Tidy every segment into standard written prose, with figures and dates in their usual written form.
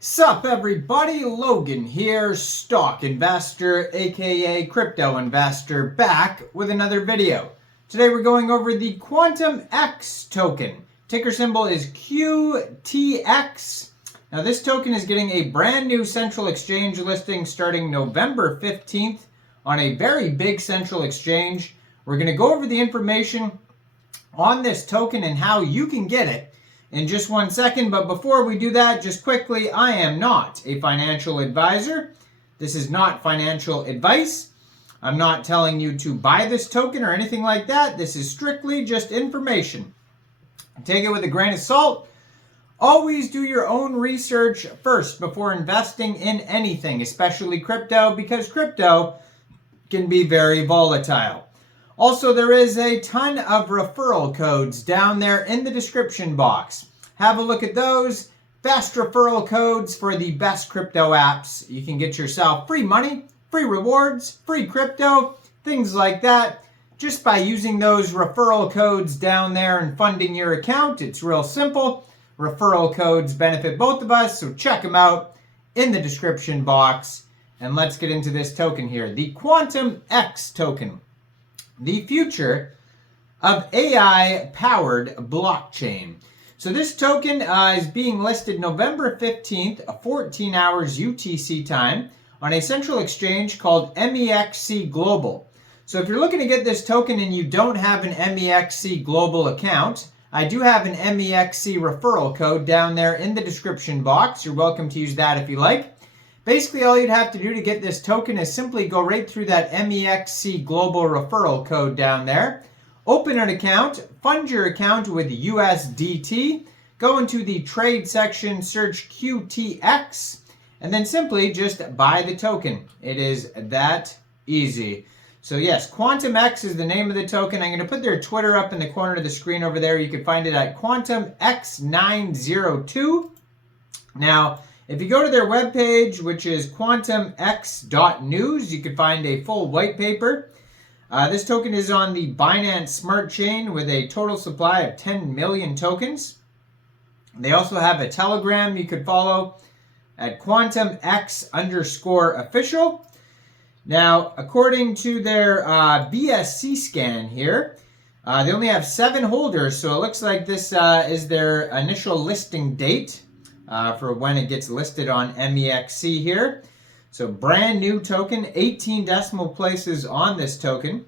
Sup everybody, Logan here, stock investor aka crypto investor, back with another video. Today we're going over the Quantumx token. Ticker symbol is QTX. Now this token is getting a brand new central exchange listing starting November 15th on a very big central exchange. We're going to go over the information on this token and how you can get it in just 1 second, but before we do that, just quickly, I am not a financial advisor. This is not financial advice. I'm not telling you to buy this token or anything like that. This is strictly just information. Take it with a grain of salt. Always do your own research first before investing in anything, especially crypto, because crypto can be very volatile. Also, there is a ton of referral codes down there in the description box. Have a look at those. Best referral codes for the best crypto apps. You can get yourself free money, free rewards, free crypto, things like that, just by using those referral codes down there and funding your account. It's real simple. Referral codes benefit both of us, so check them out in the description box. And let's get into this token here, the Quantumx token. The future of AI-powered blockchain. So this token is being listed November 15th, 14 hours UTC time, on a central exchange called Mexc Global. So if you're looking to get this token and you don't have an Mexc Global account, I do have an Mexc referral code down there in the description box. You're welcome to use that if you like. Basically, all you'd have to do to get this token is simply go right through that Mexc Global referral code down there. Open an account, fund your account with USDT, go into the trade section, search QTX, and then simply just buy the token. It is that easy. So yes, Quantumx is the name of the token. I'm going to put their Twitter up in the corner of the screen over there. You can find it at Quantumx902. Now, if you go to their webpage, which is quantumx.news, you can find a full white paper. This token is on the Binance Smart Chain with a total supply of 10 million tokens. They also have a Telegram you could follow at Quantumx_official. Now, according to their BSC scan here, they only have 7 holders, so it looks like this is their initial listing date. For when it gets listed on Mexc here. So brand new token, 18 decimal places on this token.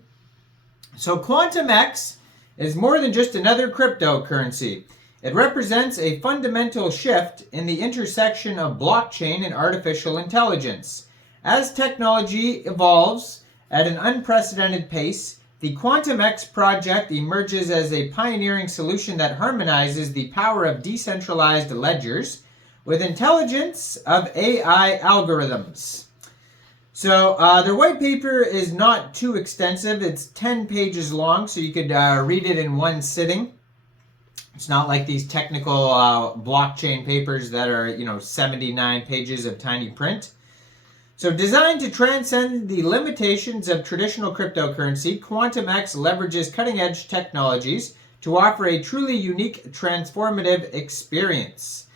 So Quantumx is more than just another cryptocurrency. It represents a fundamental shift in the intersection of blockchain and artificial intelligence. As technology evolves at an unprecedented pace, the Quantumx project emerges as a pioneering solution that harmonizes the power of decentralized ledgers with intelligence of AI algorithms. So their white paper is not too extensive. It's 10 pages long, so you could read it in one sitting. It's not like these technical blockchain papers that are, 79 pages of tiny print. So designed to transcend the limitations of traditional cryptocurrency, Quantumx leverages cutting-edge technologies to offer a truly unique, transformative experience.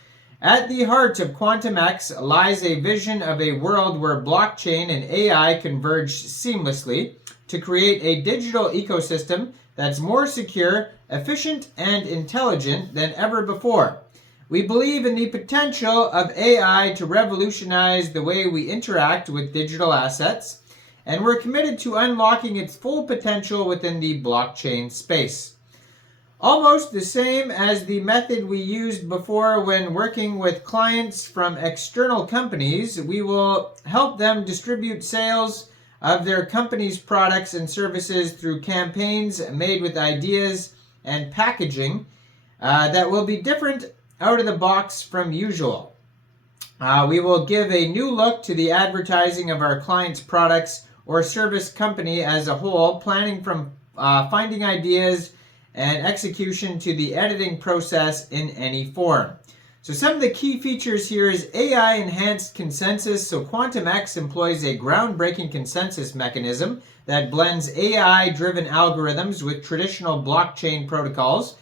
At the heart of Quantumx lies a vision of a world where blockchain and AI converge seamlessly to create a digital ecosystem that's more secure, efficient, and intelligent than ever before. We believe in the potential of AI to revolutionize the way we interact with digital assets, and we're committed to unlocking its full potential within the blockchain space. Almost the same as the method we used before when working with clients from external companies, we will help them distribute sales of their company's products and services through campaigns made with ideas and packaging that will be different out of the box from usual. We will give a new look to the advertising of our client's products or service company as a whole, planning from finding ideas and execution to the editing process in any form. So some of the key features here is AI-enhanced consensus. So Quantumx employs a groundbreaking consensus mechanism that blends AI-driven algorithms with traditional blockchain protocols,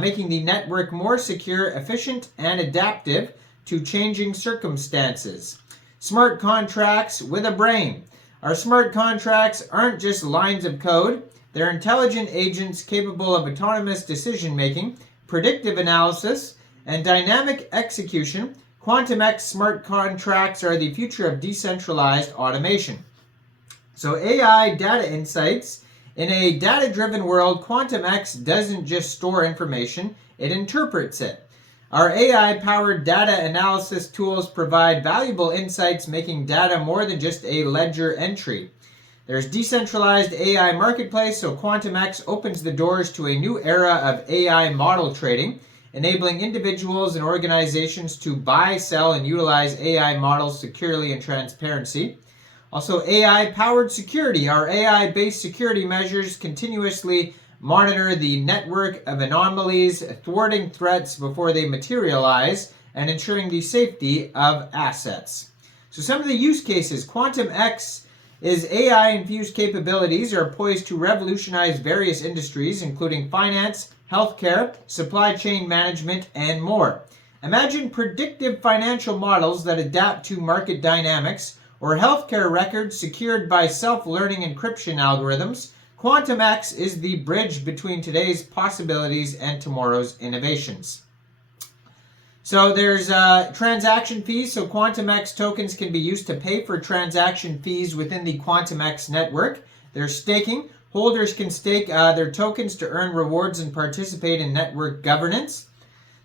making the network more secure, efficient, and adaptive to changing circumstances. Smart contracts with a brain. Our smart contracts aren't just lines of code. They're intelligent agents capable of autonomous decision-making, predictive analysis, and dynamic execution. Quantumx smart contracts are the future of decentralized automation. So AI data insights. In a data-driven world, Quantumx doesn't just store information, it interprets it. Our AI-powered data analysis tools provide valuable insights, making data more than just a ledger entry. There's decentralized AI marketplace, so Quantumx opens the doors to a new era of AI model trading, enabling individuals and organizations to buy, sell, and utilize AI models securely and transparency. Also, AI-powered security. Our AI-based security measures continuously monitor the network of anomalies, thwarting threats before they materialize, and ensuring the safety of assets. So some of the use cases. Quantumx is AI-infused capabilities are poised to revolutionize various industries, including finance, healthcare, supply chain management, and more. Imagine predictive financial models that adapt to market dynamics, or healthcare records secured by self-learning encryption algorithms. Quantumx is the bridge between today's possibilities and tomorrow's innovations. So there's transaction fees. So Quantumx tokens can be used to pay for transaction fees within the Quantumx network. There's staking. Holders can stake their tokens to earn rewards and participate in network governance.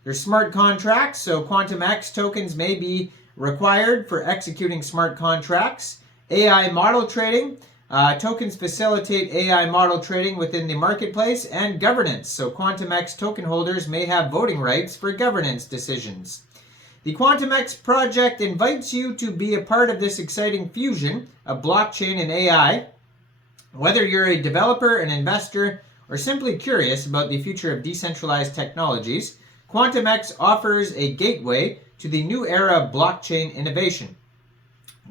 There's smart contracts. So Quantumx tokens may be required for executing smart contracts. AI model trading. Tokens facilitate AI model trading within the marketplace, and governance. So Quantumx token holders may have voting rights for governance decisions. The Quantumx project invites you to be a part of this exciting fusion of blockchain and AI. Whether you're a developer, an investor, or simply curious about the future of decentralized technologies, Quantumx offers a gateway to the new era of blockchain innovation.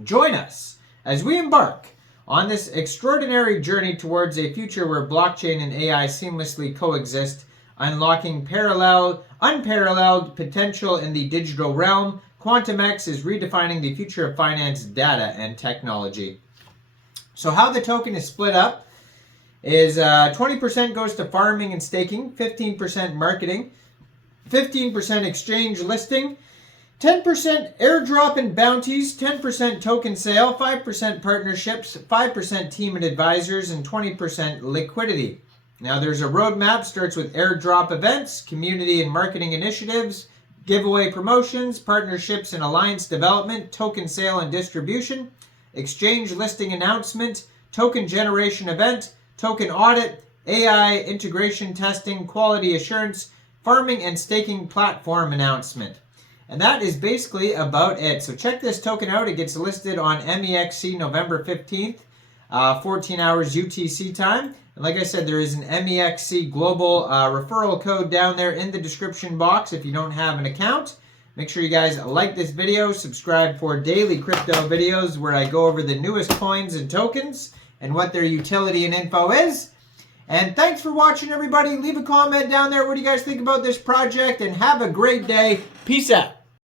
Join us as we embark on this extraordinary journey towards a future where blockchain and AI seamlessly coexist, unlocking unparalleled potential in the digital realm. Quantumx is redefining the future of finance, data, and technology. So how the token is split up is 20% goes to farming and staking, 15% marketing, 15% exchange listing, 10% airdrop and bounties, 10% token sale, 5% partnerships, 5% team and advisors, and 20% liquidity. Now there's a roadmap, starts with airdrop events, community and marketing initiatives, giveaway promotions, partnerships and alliance development, token sale and distribution, exchange listing announcement, token generation event, token audit, AI integration testing, quality assurance, farming and staking platform announcement. And that is basically about it. So check this token out. It gets listed on Mexc November 15th, 14 hours UTC time. And like I said, there is an Mexc global referral code down there in the description box if you don't have an account. Make sure you guys like this video, subscribe for daily crypto videos where I go over the newest coins and tokens and what their utility and info is. And thanks for watching, everybody. Leave a comment down there. What do you guys think about this project? And have a great day. Peace out.